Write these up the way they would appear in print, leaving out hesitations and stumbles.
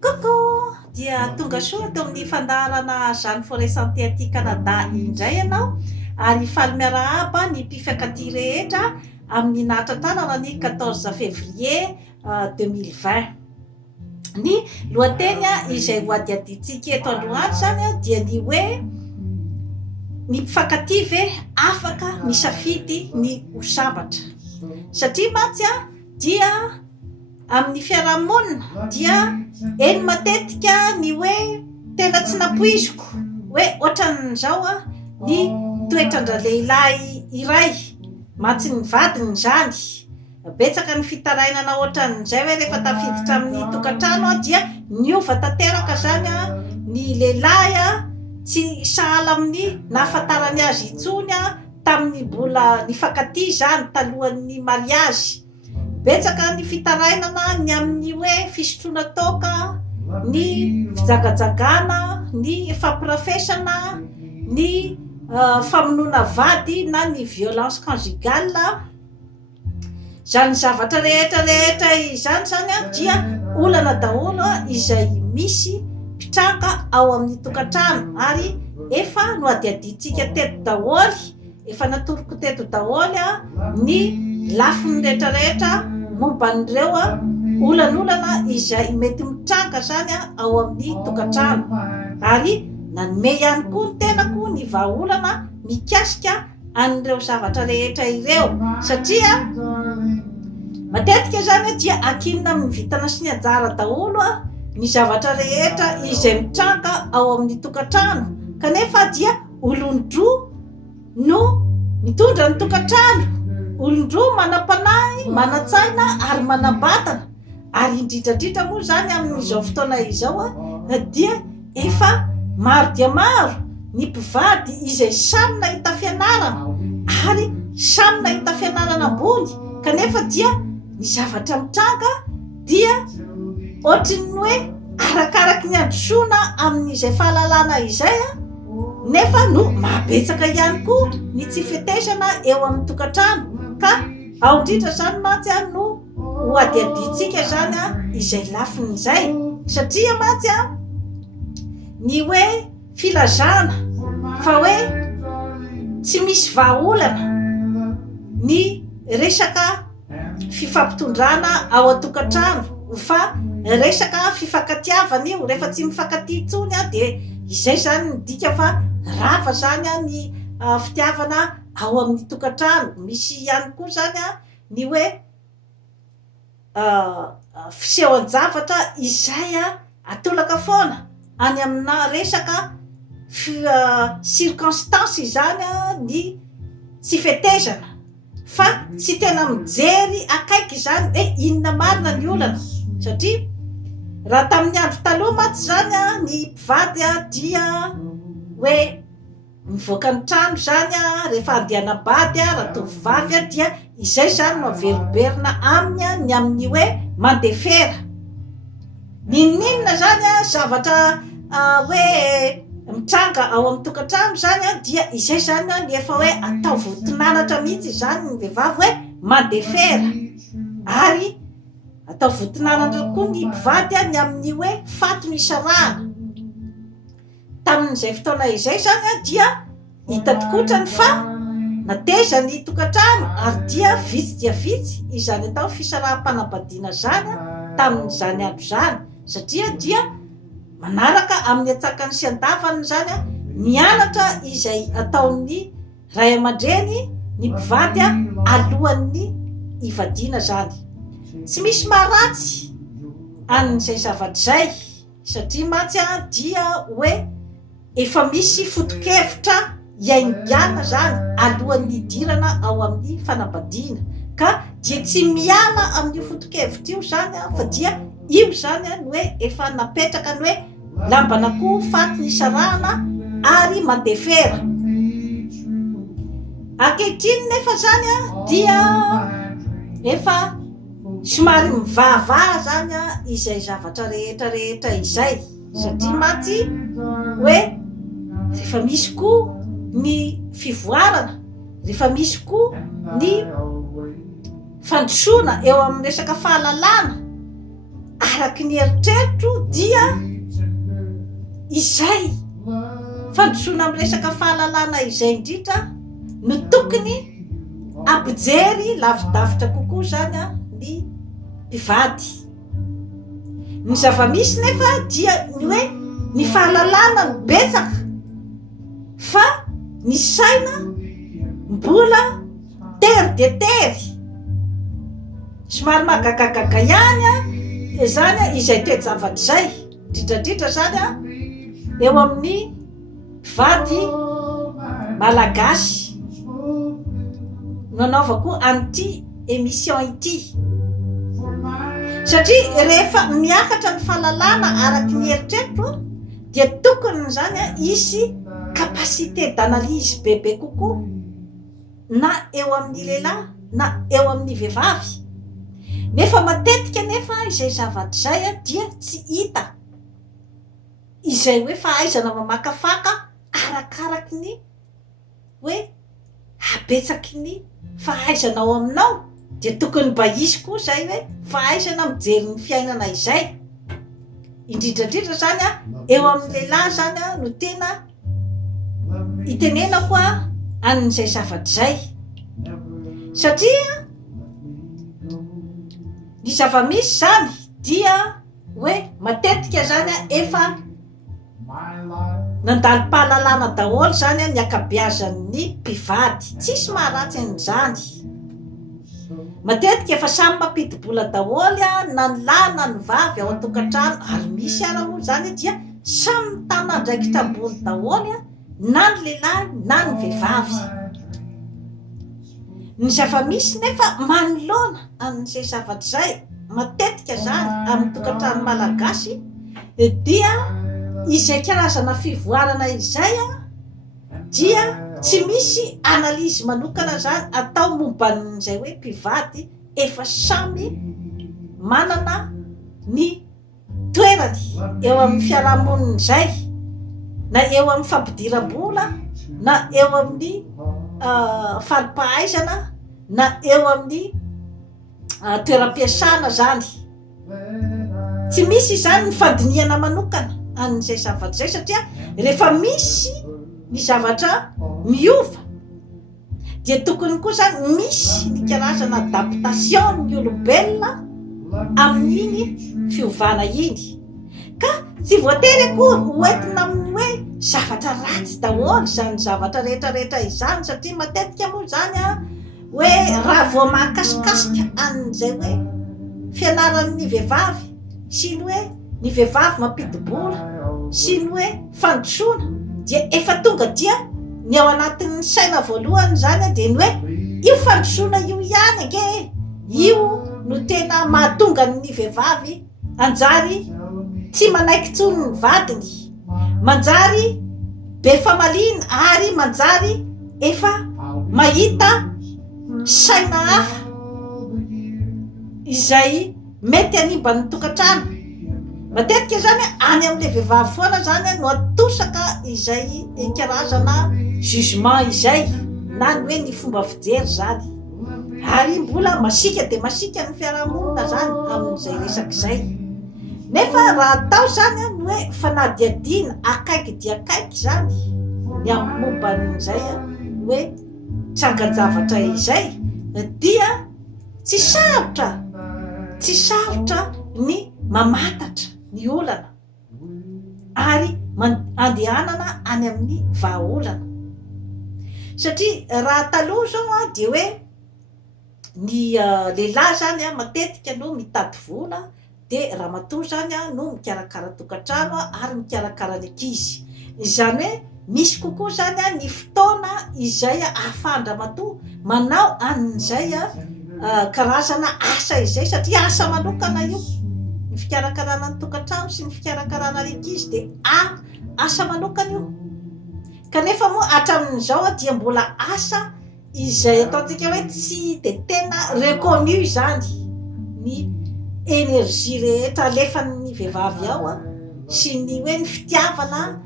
Coucou! Dia tonga soa teo amin'ny fandaharana Jeanne Forêt Santé aty Canada indray ianao, ary faly miarahaba ny mpifankatia rehetra amin'ny nahatra tanana ny 14 février 2020. Ny lohateny izay hoadiadintsika eto androany zany dia ny hoe ny mpifankatia ve afaka misafidy ny ho sambatra, satria mantsy dia amin'ny fiarahamonina dia eny matetika ny hoe tena tsy napoiziko hoe ohatran'izao ny toetrandra lehilahy iray matsy ny vadiny zany, betsaka ny fitarainana ohatran'izay hoe rehefa tafiditra amin'ny tokantrano dia niova tanteraka zany ny lehilahy tsy sahala amin'ny nahafantarany azy intsony tamin'ny mbola nifankatia zany talohan'ny mariazy. Betsaka ny fitarainana ny amin'ny hoe fisotroana toka, ny fijagajagana, ny fampirafesana, ny famonoana vady na ny violence conjugale. Zany zavatra rehetra izany zany dia olana daholo izay misy mpitranga ao amin'ny tokantrano, ary efa noadiadintsika teto daholy, efa natoroko teto daholy ny lafiny rehetrarehetra momban'ireo olanolana izay mety mitranga zany ao amin'ny tokantrano, ary nanome ihany koa ny tenako ny vahaolana mikasika an'ireo zavatra rehetra ireo, satria matetika zany dia ankinina amin'ny vitana sy ny anjara daholo ny zavatra rehetra izay mitranga ao amin'ny tokantrano, kanefa dia olon-droa no mitondra ny tokantrano, olon-droa manam-panahy, manan-tsaina ary manam-batana, ary indrindrandrindra moa zany amin'izao fotoana izao dia efa maro dia maro ny mpivady izay samy nahita fianarana ary samy nahita fianarana ambony, kanefa dia ny zavatra mitranga dia ohatriny hoe arakaraky ny androsoana amin'izay fahalalana izay nefa no mabetsaka ihany koa ny tsy fetesana eo amin'ny tokantrano, ka ao indrindra zany mantsy no hoadiadintsika zany izay lafiny izay, satria mantsy ny hoe filazana fa hoe tsy misy vahaolana ny resaka fifampitondrana ao an-tokantrano, fa resaka fifankatiavana io, rehefa tsy mifankatia intsony dia izay zany midika fa rafa zany ny fitiavana ao amin'ny tokantrano. Misy ihany koa zany ny hoe fisehoan-javatra izay atolaka foana any amina resaka circonstance zany ny tsy fetezana, fa tsy tena mijery akaiky zany hoe inona marina ny olana, satria raha tamin'ny andro taloha matsy zany ny mpivady dia hoe mivoaka ny trano zany rehefa andehanabady raha tovovavy dia izay zany no averiberina aminy ny amin'ny hoe mandefera ninninona zany zavatra hoe mitranga ao amin'ny tokantrano zany dia izay zany ny efa hoe atao votinanatra mihitsy zany ny vehivavy hoe mandefera, ary atao votinanatra koa ny mpivady ny amin'ny hoe fato ny isarahana. Tamin'izay fotoana izay zany dia hita tokotrany fa nateza ny tokantrano, ary dia vitsy dia vitsy izany atao fisaraham-panambadiana zany tamin'izany andro zany, satria dia manaraka amin'ny atsakany sy andavany zany nianatra izay ataon'ny ray aman-dreny ny mpivady alohan'ny hivadiana zany. Tsy misy maharatsy an'izay zavatra zay, satria mantsy dia hoe efa misy foto-kevitra iaingana zany alohan'ny hidirana ao amin'ny fanambadiana, ka dia tsy miana amin'ny foto-kevitra io zany fa dia io zany ny hoe efa napetraka ny hoe lambana koa fato ny isarahana ary mandefera. Ankehitriny nefa zany dia efa somary mivavaha zany izay zavatra rehetra izay, satria mantsy hoe rehefa misy koa ny fivoarana, rehefa misy koa ny fandrosoana eo amin'ny resaka fahalalana, araky ny eritreritro dia izay fandrosoana amin'ny resaka fahalalana izay indrindra no tokony ampijery lavidavitra kokoa zany a ny mpivady. Ny zava-misy nefa dia ny hoe ny fahalalana no betsaka fa ny saina mbola tery de tery, somary magagagaga ihany a zany a izay toe-javatra zay indrindrandrindra zany a eo amin'ny mpivady malagasy nanaovako an'ity émission ity, satria rehefa miakatra ny fahalalana araky ny eritreritro dia tokony zany a isy kapasité d'analyse bebe kokoa na eo amin'ny lehilahy na eo amin'ny vehivavy. Nefa matetika nefa izay zavatra zay a dia tsy hita izay hoe fahaizana mamakafaka arakaraky ny hoe habetsaky ny fahaizana ao aminao, dia tokony mba isy koa zay hoe fahaizana mijery ny fiainana izay. Indrindrandrindra zany a eo amin'ny lehilahy zany a no tena itenena koa an'izay zavatra zay, satria ny zava-misy zany dia hoe matetika zany a efa nandalo-pahalalana daholo zany a ny akabeazan'ny mpivady, tsisy maharatsy an'izany. Matetika efa samy mampidi-bola daholo a na ny lahy na ny vavy ao an-tokantrano, ary misy ara moa zany dia samy mitana andraikitra ambony daholo a na ny lehilahy na ny vehivavy. Ny zava-misy nefa manoloana amin'izay zavatra zay matetika zany amin'ny tokantrano malagasy dia izay karazana fivoarana izay a dia tsy misy analyse manokana zany atao momban'izay hoe mpivady efa samy manana ny toerany eo amin'ny fiarahamonina zay, na eo amin'ny fampidiram-bola, na eo amin'ny faripahaizana, na eo amin'ny toeram-piasana zany. Tsy misy zany ny fandiniana manokana an'izay zavatra zay, satria rehefa misy ny zavatra miova dia tokony koa zany misy ny karazana adaptation ny olombelona amin'iny fiovana iny, ka tsy voatery akory hoentina amin'ny hoe zavatra ratsy daholo zany zavatra rehetrarehetra izany, satria matetika moa zany a hoe raha vao mahakasikasika an'izay hoe fianaran'ny vehivavy sy ny hoe ny vehivavy mampidi-bola sy ny hoe fandrosoana dia efa tonga dia ny ao anatin'ny saina voalohany zany a dia ny hoe io fandrosoana io ihany ake, io no tena mahatonga ny vehivavy anjary tsy manaiky tsony ny vadiny, manjary be famalina ary manjary efa mahita saina hafa izay mety hanimba ny tokantrano. Matetika zany any amin'ilay vehivavy foana zany no atosaka izay karazana jugement izay na ny hoe ny fomba fijery zany, ary mbola masika de masika ny fiarahamonina zany amin'izay resaka izay. Nefa raha atao zany no hoe fanadihadiana akaiky dia akaiky zany ny amin'ny momban'izay hoe tsangan-javatra izay dia tsy sarotra ny mamantatra ny olana ary andehanana any amin'ny vahaolana, satria raha taloha zao a dia hoe ny lehilahy zany a matetika no mitady vola, de ramatoa zany a no mikarakara tokantrano ary mikarakara ny ankizy. Izany hoe misy kokoa zany a ny fotoana izay ahafahan'ny ramatoa manao an'izay karazana asa izay, satria asa manokana io, ny fikarakarana ny tokantrano sy ny fikarakarana ny ankizy de asa manokana io. Kanefa moa hatramin'izao dia mbola asa izay ataontsika hoe tsy de tena reconnu zany ny énergie rehetra alefan'ny vehivavy ao sy ny hoe ny fitiavana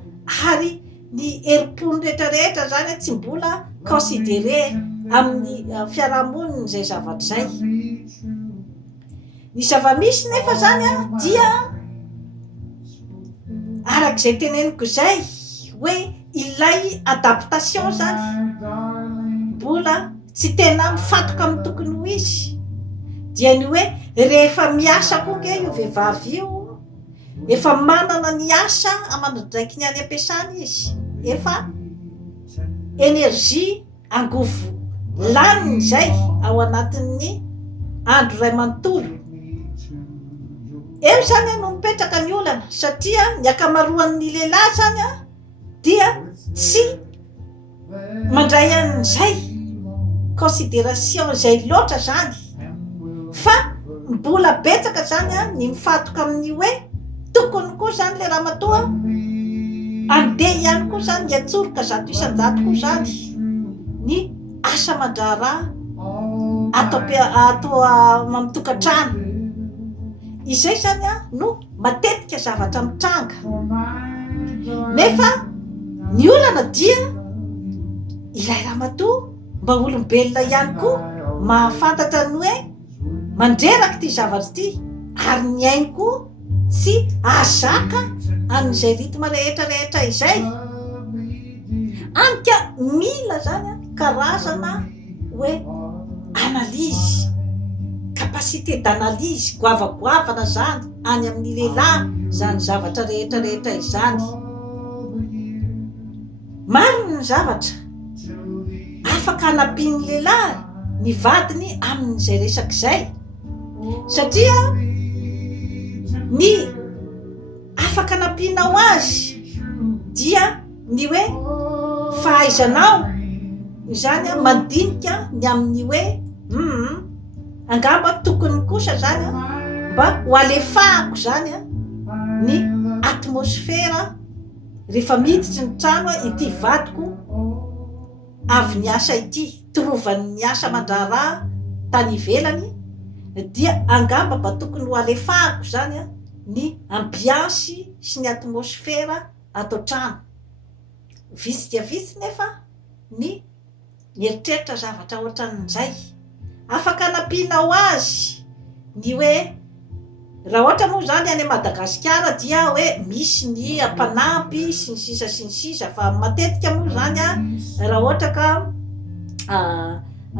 ary ny herim-pony rehetrarehetra zany tsy mbola considéré amin'ny fiarahamonina zay zavatra zay. ny zava-misy nefa zany a dia arak'izay teneniko zay hoe ilay adaptation zany mbola tsy tena mifatoka amin'ny tokony ho izy dia ny hoe rehefa miasa koa nge io vehivavy io efa manana ny asa amandradraiky ny any am-piasany izy efa energia angovo laniny zay ao anatin'ny andro ray manontolo eo zany no mipetraka ny olana satria ny akamaroan'ny lehilahy zany a dia tsy mandray an'izay considération zay loatra zany fa mbola betsaka zany a ny mifatoka amin'ny hoe tokony koa zany le ramatoa andeha ihany koa zany iatsoroka zato isan-jato koa zany ny asa mandrara atao mamitokantrano izay zany a no matetika zavatra mitranga nefa ny olana dia ilay ramatoa mba olombelona ihany koa mahafantatra ny hoe mandreraka ty zavatra ty ary ny ainy koa tsy azaka an'izay ritma rehetrarehetra izay anika mila zany a karazana hoe analyse capacité d'analyse goavagoavana zany any amin'ny lehilahy zany zavatra rehetrarehetra izany maro ny zavatra afaka anampiany lehilahy ny vadiny amin'izay resaky zay satria ny afaka anampianao azy dia ny hoe fahaizanao zany a mandinika ny amin'ny hoe angamba tokony kosa zany a mba ho alefahako zany a ny atmosfera rehefa miditry ny trano a ity vadiko avy ny asa ity trovany asa mandrara tany ivelany dia angamba mba tokony ho alefahako zany a ny ambiansy sy ny atmosfera atao trano visy dia visy nefa ny eritreritra zavatra ohatran'izay afaka anampianao azy ny hoe raha ohatra moa zany any Madagasikara dia hoe misy ny ampanampy sy ny sisa fa matetika moa zany a raha ohatra ka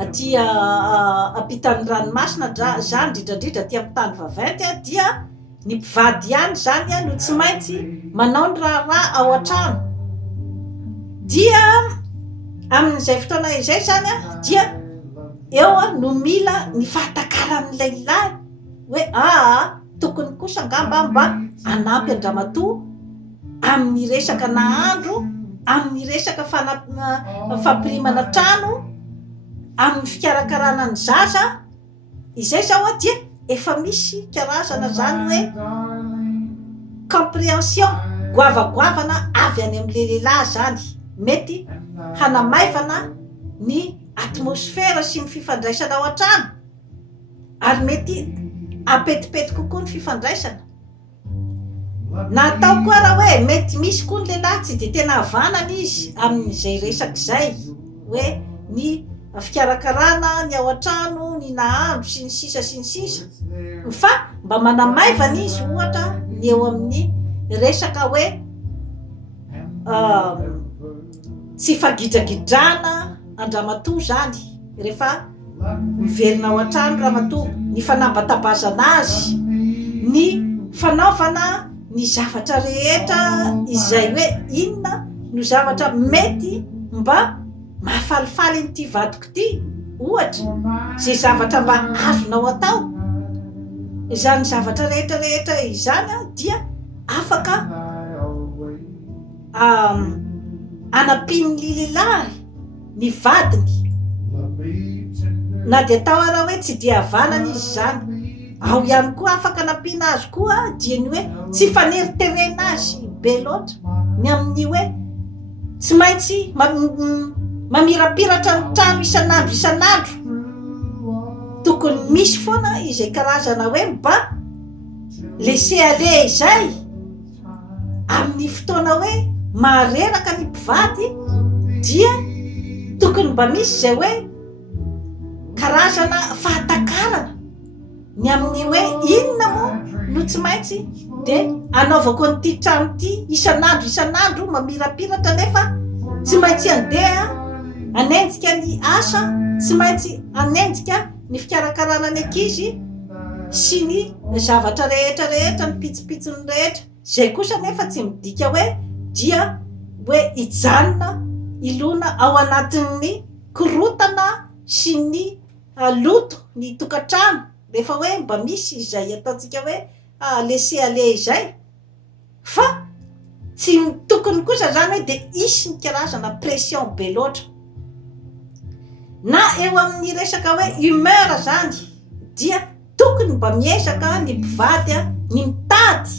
aty ampitan'ny ranomasina zany indrindrandrindra ty amin'ny tany vaventy a dia ny mpivady ihany zany a no tsy maintsy manao ny raharaha ao an-trano dia amin'izay fotoana izay zany a dia eo a no mila ny fahatakaran'ny lehilahy hoe tokony kosa angamba mba anampy andramatoa amin'ny resaka nahandro amin'ny resaka fampirimana trano amin'ny fikarakarana ny zaza izay zao a dia efa misy karazana zany hoe compréhension goavagoavana avy any amin'ny lehilahy zany mety hanamaivana ny atmosfera sy ny fifandraisana ao an-trano ary mety apetipety kokoa ny fifandraisana natao koa raha hoe mety misy koa ny lehilahy tsy de tena havanana izy amin'izay resaky zay hoe ny fikarakarana ny ao an-trano ny nahandro sy ny sisa fa mba manamaivana izy ohatra ny eo amin'ny resaka hoe tsy fagidragidrana andramatoa zany rehefa miverina ao an-trano ramatoa ny fanambatabazana azy ny fanaovana ny zavatra rehetra izay hoe inona no zavatra mety mba mahafalifaly nyity vadiko ty ohatra zay zavatra mba azonao atao izany zavatra rehetrarehetra izany a dia afaka anampian'ny lehilahy ny vadiny na de atao raha hoe tsy dia havanana izy zany ao ihany koa afaka anampiana azy koa dia ny hoe tsy faneriterena azy be loatra ny amin'ny hoe tsy maintsy mamirapiratra ny trano isan'andro tokony misy foana izay karazana hoe mba laisser aller izay amin'ny fotoana hoe mahareraka ny mpivady dia tokony mba misy zay hoe karazana fahatakarana ny amin'ny hoe inona moa no tsy maintsy de anaovako an'ity trano ity isan'andro mamirapiratra nefa tsy maintsy andeha anenjika ny asa, tsy maintsy anenjika ny fikarakarana ny ankizy sy ny zavatra rehetra ny pitsopitsony rehetra. Zay kosa nefa tsy midika hoe dia hoe ijanona ilona ao anatin'ny korotana sy ny loto ny tokantrano rehefa hoe mba misy izay ataontsika hoe laisser aller izay, fa tsy tokony kosa zany hoe de isy ny karazana pression be loatra na eo amin'ny resaka hoe humeur zany, dia tokony mba miezaka ny mpivady ny mitady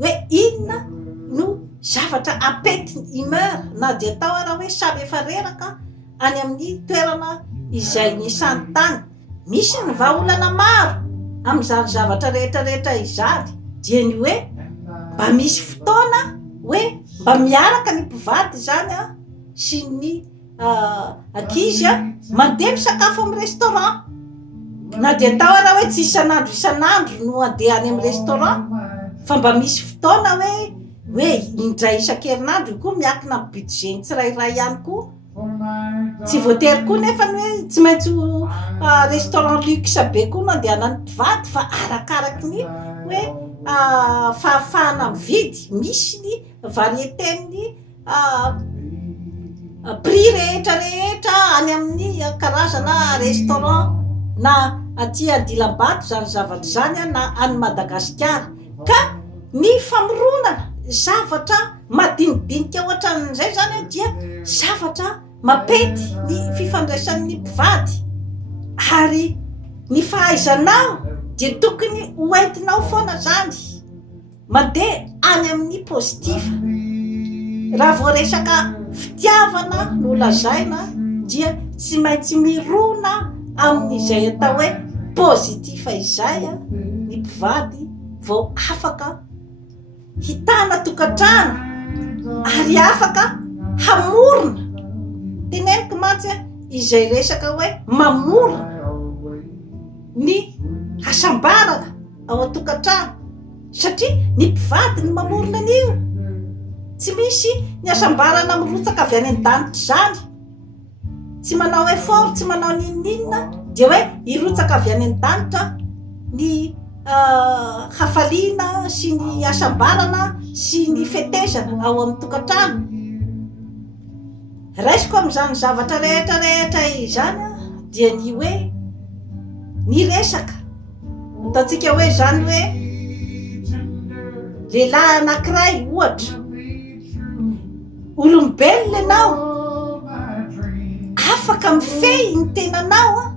hoe inona no zavatra apety ny humeur, na de atao ara hoe samy efa reraka any amin'ny toerana izay ny santany. Misy ny vahaolana maro amin'izany zavatra rehetrarehetra izany, dia ny hoe mba misy fotoana hoe mba miaraka ny mpivady zany sy ny ankizy mandeha misakafo amin'ny restaurant, na de atao ara hoe tsy isan'andro no andeha any amin'ny restaurant, fa mba misy fotoana hoe indray isan-kerinandro koa miakina amin'ny budget tsirairay ihany koa. Tsy voatery koa nefa hoe tsy maintsy restaurant luxe be koa no andehanan'ny mpivady, fa arakaraky ny hoe fahafahana mividy. Misy ny variété ny prix rehetrarehetra any amin'ny karazana restaurant na aty Andilam-bato zany zavatra zany na any Madagasikara. Ka ny famoronana zavatra madinidinika ohatran'izay zany dia zavatra mapety ny fifandraisan'ny mpivady, ary ny fahaizanao dia tokony hoentinao foana zany mandeha any amin'ny positiva. Raha vao resaka fitiavana no lazaina dia tsy maintsy mirona amin'izay atao hoe pozitiva izay ny mpivady vao afaka hitana tokantrano ary afaka hamorona. Teneniko mantsy izay resaka hoe mamorona ny hasambarana ao an-tokantrano, satria ny mpivady ny mamorona an'io. Tsy misy ny hasambarana mirotsaka avy any an-danitra zany, tsy manao effort, tsy manao ninninina dia hoe hirotsaka avy any an-danitra ny hafaliana sy ny hasambarana sy ny fetezana ao amin'ny tokantrano. Raisiko amin'izany zavatra rehetrarehetra izany dia ny hoe ny resaka ataontsika hoe zany hoe lehilahy anankiray ohatra, olombelona ianao, afaka mifehy ny tenanao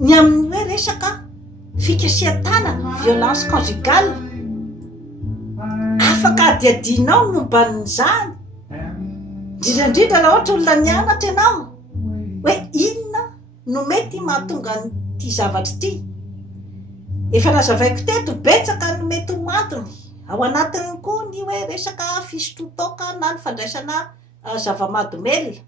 ny amin'ny hoe resaka fikasihan-tanana, violence conjugale, afaka adiadinao ny momban'izany, indrindrandrindra raha ohatra olona nianatra ianao hoe inona no mety mahatonga ty zavatra ity. Efa nazavaiko teto betsaka no mety ho antony, ao anatiny koa ny hoe resaka fisotrotoka na ny fandraisana zava-mahadomelona,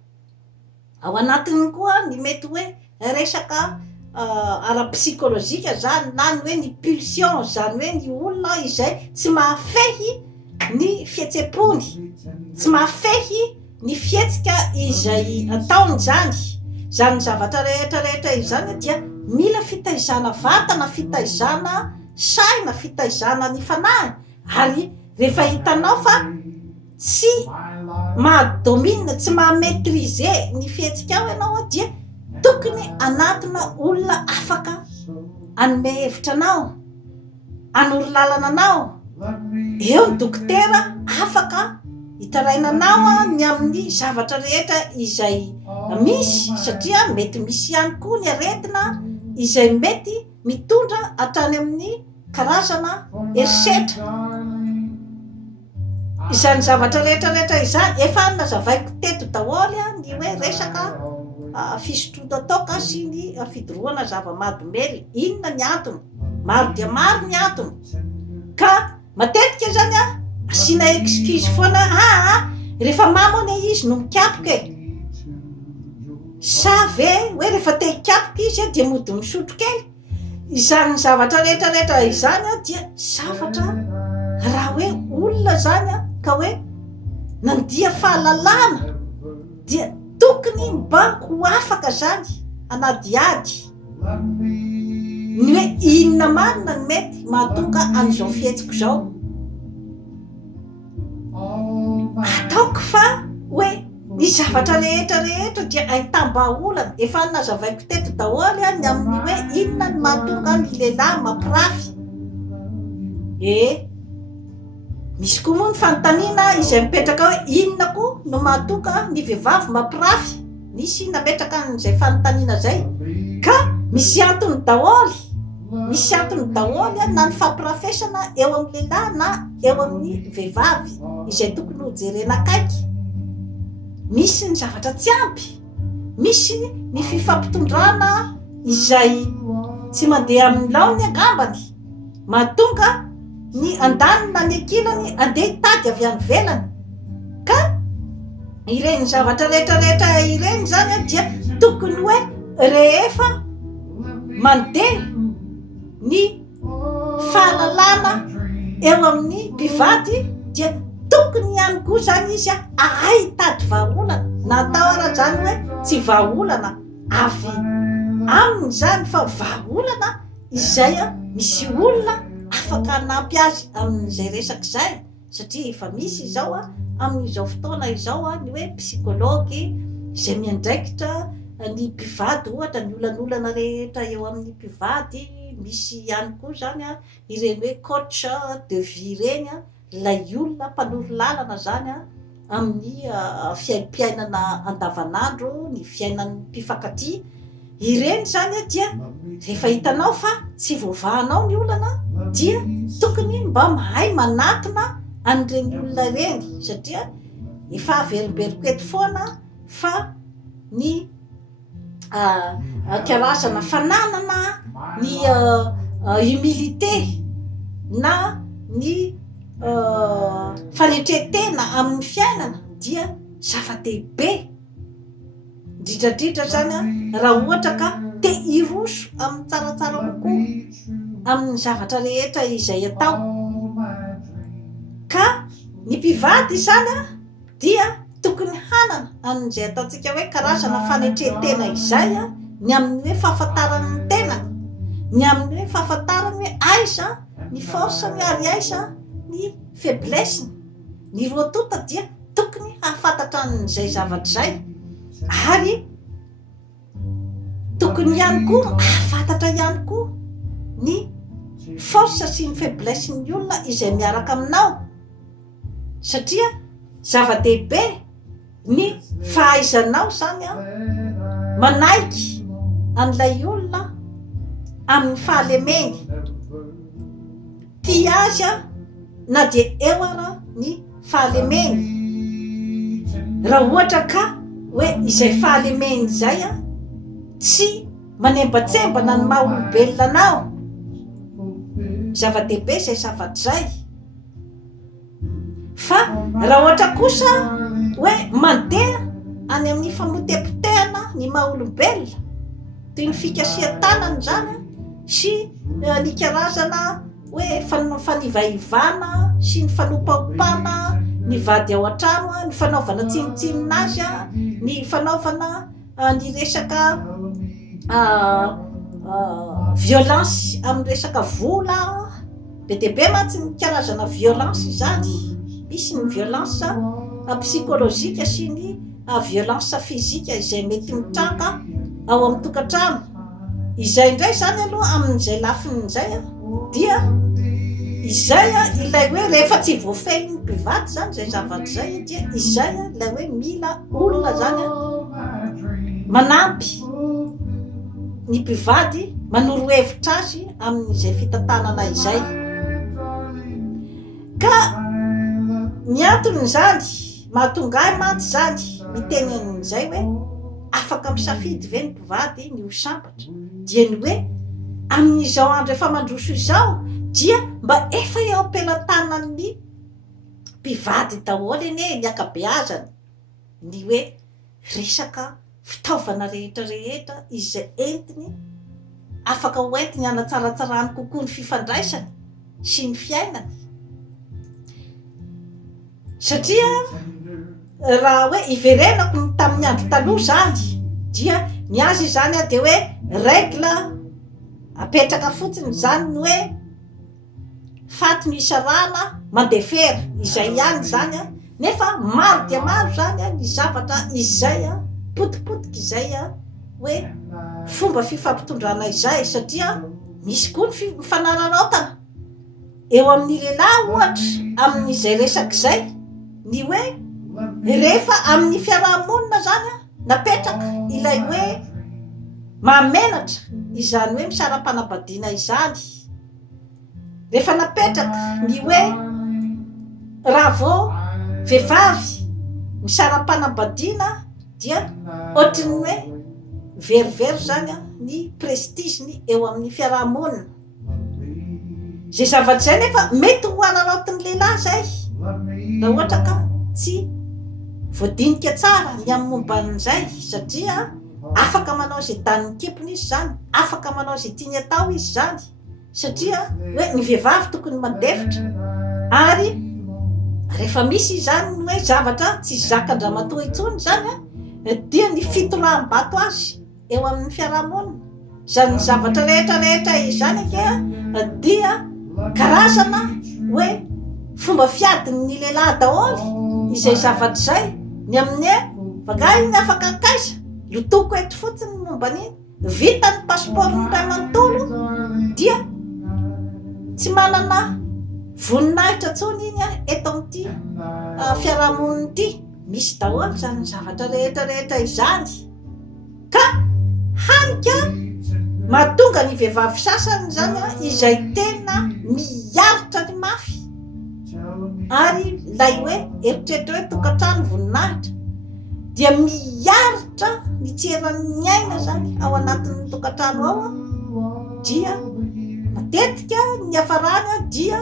ao anatiny koa ny mety hoe resaka ara-psikolojika zany, na ny hoe ny pulsion zany hoe ny olona izay tsy mahafehy ny fietsepony, tsy mahafehy ny fietsika izay ataony zany. Zany zavatra rehetrarehetra izany dia mila fitaizana vatana, fitaizana saina, fitaizana ny fanahy. Ary rehefa hitanao fa tsy mahadomina, tsy mahametrize ny fietsika ao ianao dia tokony anatina olona afaka anome hevitra anao, anoro lalana anao. Eo ny dokotera afaka hitarainanao ny amin'ny zavatra rehetra izay misy, satria mety misy ihany koa ny aretina izay mety mitondra hatrany amin'ny karazana herisetra. Izany zavatra rehetrarehetra izany efa nazavaiko teto daholo ny hoe resaka fisotrotoka sy ny fidorohana zava-mahadomelona. Inona ny antony? Maro dia maro ny antony, ka matetika zany asiana excuse foana, rehefa mamony izy no mikapoka sa ve hoe rehefa te hikapoka izy dia mody misotro kely. izany zavatra rehetrarehetra izany a dia zavatra raha hoe olona zany a ka hoe nandia fahalalana dia tokony mba ho afaka zany anadiady ny hoe inona marina ny mety mahatonga an'izao fihetsiko zao ataoko fa hoe ny zavatra rehetrarehetra dia ahitam-baolana efa nazavaiko teto daholy a ny amin'ny hoe inona ny mahatonga ny lehilahy mampirafy misy koa moa ny fanontaniana izay mipetraka hoe inona koa no mahatonga ny vehivavy mampirafy misy nametraka n'izay fanontaniana zay ka misy antony daholy na ny fampirafesana eo amin'ny lehilahy na eo amin'ny vehivavy izay tokony ho jerena akaiky. Misy ny zavatra tsy ampy, misy ny fifampitondrana izay tsy mandeha amin'ny laony angambany mahatonga ny andanina ny ankilany andeha hitady avy any velany ka ireny zavatra rehetrarehetra ireny zany a dia tokony hoe rehefa mandeha ny fahalalana eo amin'ny mpivady dia tokony ihany koa zany izy ahay hitady vahaolana natao ara zany hoe tsy vahaolana avy aminy zany fa vahaolana izay a misy olona afaka hanampy azy amin'izay resaka zay satria efa misy izao a amin'izao fotoana izao a ny hoe psikology izay miandraikitra ny mpivady ohatra ny olanolana rehetra eo amin'ny mpivady misy ihany koa zany a ireny hoe coach de vie reny a lay olona mpanoro lalana zany a amin'ny fiaim-piainana andavanandro ny fiainan'ny mpifankatia ireny zany a dia rehefa hitanao fa tsy voavahanao ny olana dia tokony mba mahay manakina an'ireny olona reny satria efa averimberiko eto foana fa ny karazana fananana ny humilité na ny fanetretena amin'ny fiainana dia zava-dehibe indrindradrindra zany a raha ohatra ka te hiroso amin'ny tsaratsara kokoa amin'ny zavatra rehetra izay atao ka ny mpivady zany a dia tokony hanana an'izay ataontsika hoe karazana fanetretena izay a ny amin'ny hoe fahafantarany ny tenany ny amin'ny hoe fahafantarany hoe aiza ny forceny ary aiza ny faiblesse ny roatota dia tokony hahafantatra an'izay zavatra zay ary tokony ihany koa hahafantatra ihany koa ny force sy ny faiblesse ny olona izay miaraka aminao satria zava-dehibe ny fahaizanao zany a manaiky an'ilay olona amin'ny fahalemeny tia azy a na dia eo ara ny fahalemeny raha ohatra ka hoe izay fahalemeny zay a tsy manembatsembana ny maha olombelona anao zava-dehibe zay zavatra zay fa raha ohatra kosa hoe mandeha any amin'ny famotepotehana ny maha olombelona toy ny fikasian-tanany zany sy ny karazana hoe fanivaivana sy ny fanompaopana ny vady ao an-trano ny fanaovana tsinotsininazy ny fanaovana ny resaka violence amin'ny resaka vola be dia be mantsy ny karazana violence zany misy ny violence psychologique sy ny violence physique izay mety mitranga ao amin'ny tokantrano izay indray zany aloha amin'izay lafin'izay dia izay ilay hoe rehefa tsy voafehy ny mpivady zany zay zavatra zay dia izay ilay hoe mila olona zany manampy ny mpivady manoro hevitra azy amin'izay fitantanana izay ka ny antony zany mahatonga ahy mantsy zany miteny an'izay hoe afaka misafidy ve ny mpivady ny ho sambatra dia ny hoe amin'izao andro efa mandroso izao dia mba efa eo am-pelantanan'ny mpivady daholo eny ny akabeazany ny hoe resaka fitaovana rehetrarehetra izay entiny afaka hoentiny hanatsaratsarany kokoa ny fifandraisany sy ny fiainany. Satria raha hoe iverenako tamin'ny andro taloha zany dia ny azy zany a de hoe règle apetraka fotsiny zany ny hoe faty ny isarana mandefera izay ihany zany a, nefa maro dia maro zany a ny zavatra izay a potipotika izay a hoe fomba fifampitondrana izay, satria misy koa ny mifanararaotana eo amin'ny lehilahy ohatra amin'izay resaky zay, ny hoe rehefa amin'ny fiarahamonina zany a napetraka ilay hoe mamenatra izany hoe misara-panambadiana izany, rehefa napetraka ny hoe raha vao vehivavy misara-panambadiana dia ohatriny hoe verivery zany a ny prestigeny eo amin'ny fiarahamonina. Zay zavatra zay nefa mety ho araraotin'ny lehilahy zay raha ohatra ka tsy voadinika tsara ny amin'ny momban'izay, satria afaka manao zay tanin'ny kepiny izy zany, afaka manao zay tiany atao izy zany, satria hoe ny vehivavy tokony mandefitra. Ary rehefa misy zany hoe zavatra tsy zakandramatoa intsony zany a dia ny fitoram-bato azy eo amin'ny fiarahamonina, zany zavatra rehetrarehetra izany ake dia karazana hoe fomba fiadin'ny lehilahy daholy izay zavatra zay. Ny amin'ny vagahy ny afaka akaisa lotoko eto fotsiny momban'iny, vita ny passeport ny ray manontolo dia tsy manana voninahitra tsony iny a eto amin'ity fiarahamonina ity. Misy daholy zany zavatra rehetrarehetra izany ka hanika mahatonga ny vehivavy sasany zany a izay tena miaritra ny mafy, ary lay hoe eritreretra hoe tokantrano voninahitra dia miaritra ny tseran'ny aina zany ao anatin'ny tokantrano ao a, dia matetika ny hafarany a dia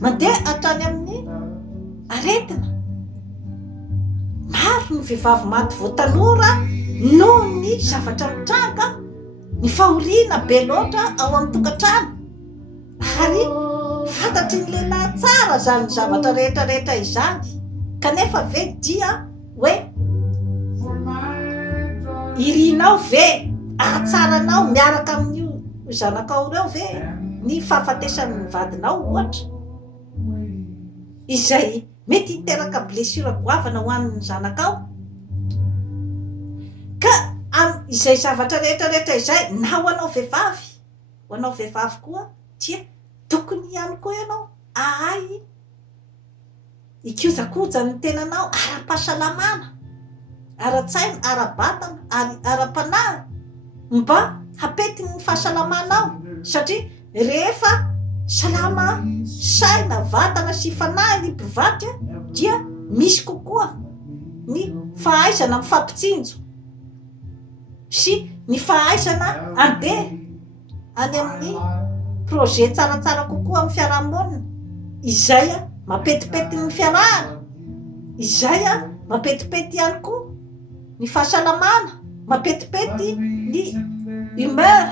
mandeha hatrany amin'ny aretina. Maro ny vehivavy maty voatanora noho ny zavatra mitranga, ny fahoriana be loatra ao amin'ny tokantrano, ary fantatry ny lehilahy tsara zany zavatra rehetrarehetra izany, kanefa ve dia hoe irinao ve ahatsaranao miaraka amin'io zanakao reo ve ny fahafatesan'ny vadinao ohatra, izay mety hiteraka blessure goavana ho an'ny zanakao. Ka izay zavatra rehetrarehetra izay na ho anao vehivavy, ho anao vehivavy koa dia tokony ihany koa ianao ahay ikojakoja ny tenanao ara-pahasalamana, ara-tsaina, ara-batana, ary ara-panahy mba hapety ny fahasalamanao, satria rehefa salama saina, vatana sy fanahy ny mpivady dia misy kokoa ny fahaizana mifampitsinjo sy ny fahaizana andeha any amin'ny projet tsaratsara kokoa amin'ny fiarahamonina, izay a mapetipety ny fiarahana, izay a mapetipety ihany koa ny fahasalamana, mapetipety ny humeur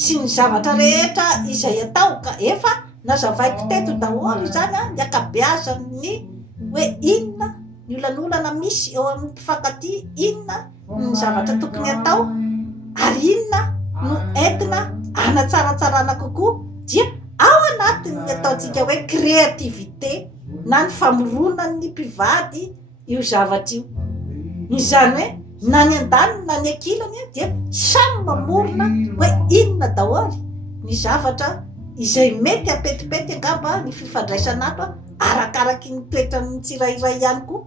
sy ny zavatra rehetra izay atao. Ka efa nazavaiko teto daholy zany a ny akabeazan'ny hoe inona ny olanolana misy eo amin'ny mpifankatia, inona ny zavatra tokony atao, ary inona no entina anatsaratsarana kokoa, dia ao anatin'ny ataontsika hoe créativité na ny famoronan'ny mpivady io zavatra io. Izany hoe na ny andaniny na ny ankilany dia samy mamorona hoe inona daholy ny zavatra izay mety apetipety angamba ny fifandraisanato arakaraky ny toetrany tsirairay ihany koa,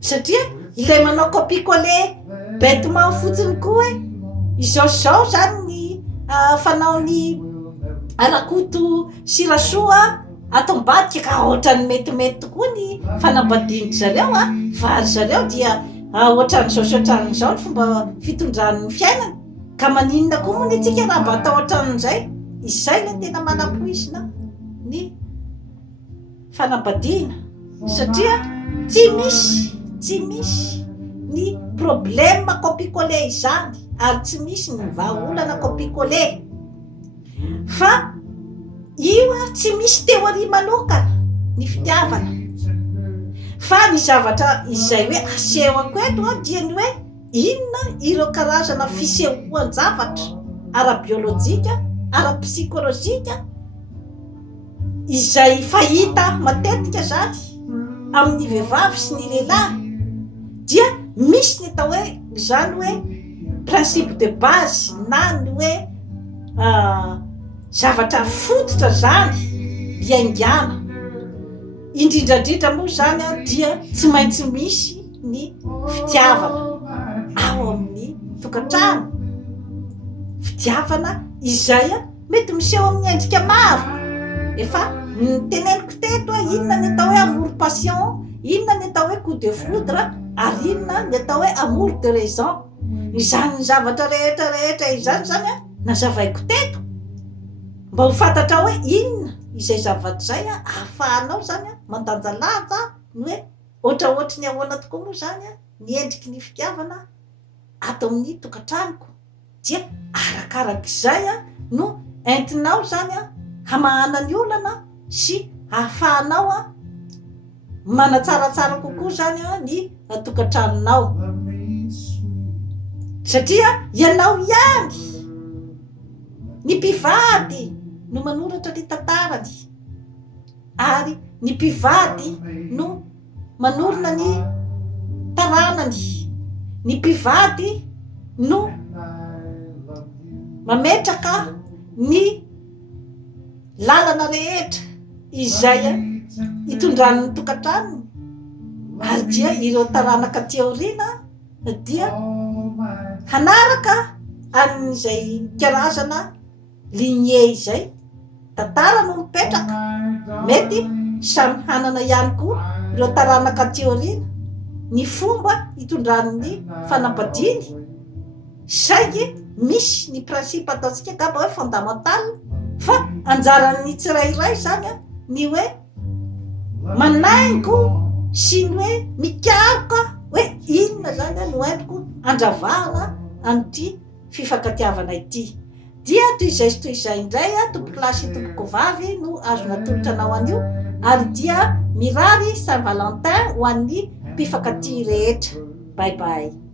satria ilay manao copie-coller bêtement fotsiny koa hoe izao zany ny fanao ny arakoto sirasoa atom-badika ka ohatrany metimety tokoa ny fanambadiany zareo a, fa ry zareo dia ohatran'izao sy ohatran'izao ny fomba fitondran'ny fiainana, ka maninona koa moa ny tsika raha mba atao ohatran'izay. Izay le tena manapoizina ny fanambadiana, satria tsy misy ny problème copie-coller izany ary tsy misy ny vahaolana copie-coller fa io tsy misy théorie manokana ny fitiavana fa ny zavatra izay hoe asehoko eto dia ny hoe inona ireo karazana fisehoan-javatra ara-biolojika ara-psikolojika izay fahita matetika zany amin'ny vehivavy sy ny lehilahy dia misy ny atao hoe zany hoe principe de base na ny hoe zavatra fototra zany hiaingana indrindrandrindra moa zany dia tsy maintsy misy ny fitiavana ao amin'ny tokantrano fitiavana izay mety miseho amin'ny endrika maro efa teneniko teto inona ny atao hoe amour passion inona ny atao hoe coup de foudre ary inona ny atao hoe amour de raison izany zavatra rehetrarehetra izany zany nazavaiko teto mba ho fantatra hoe inona izay zavatra zay ahafahanao zany mandanjalanja ny hoe ohatraohatry ny ahoana tokoa moa zany ny endriky ny fitiavana ato amin'ny tokantranoko dia arakarak'izay no entinao zany hamahana ny olana sy ahafahanao manatsaratsara kokoa zany ny tokantranonao satria ianao ihany ny mpivady no manoratra ny tantarany ary ny mpivady no manorina ny taranany ny mpivady no mametraka ny lalana rehetra izay itondran'ny tokantranony ary dia ireo taranaka teoriana dia hanaraka amin'izay karazana lignée izay tantara no mipetraka mety samy hanana ihany koa ireo taranaka teoriana ny fomba itondran'ny fanambadiany saiky misy ny principe ataontsika ngamba hoe fondamental fa anjaran'ny tsirairay zany ny hoe manaingo sy ny hoe mikaroka hoe inona zany no entiko andravahana an'ity fifankatiavana ity dia toy izay indray tompoko lahy sy tompoko vavy no azona tolotra anao an'io ary dia mirary Saint Valentin ho an'ny mpifankatia rehetra. Bye bye.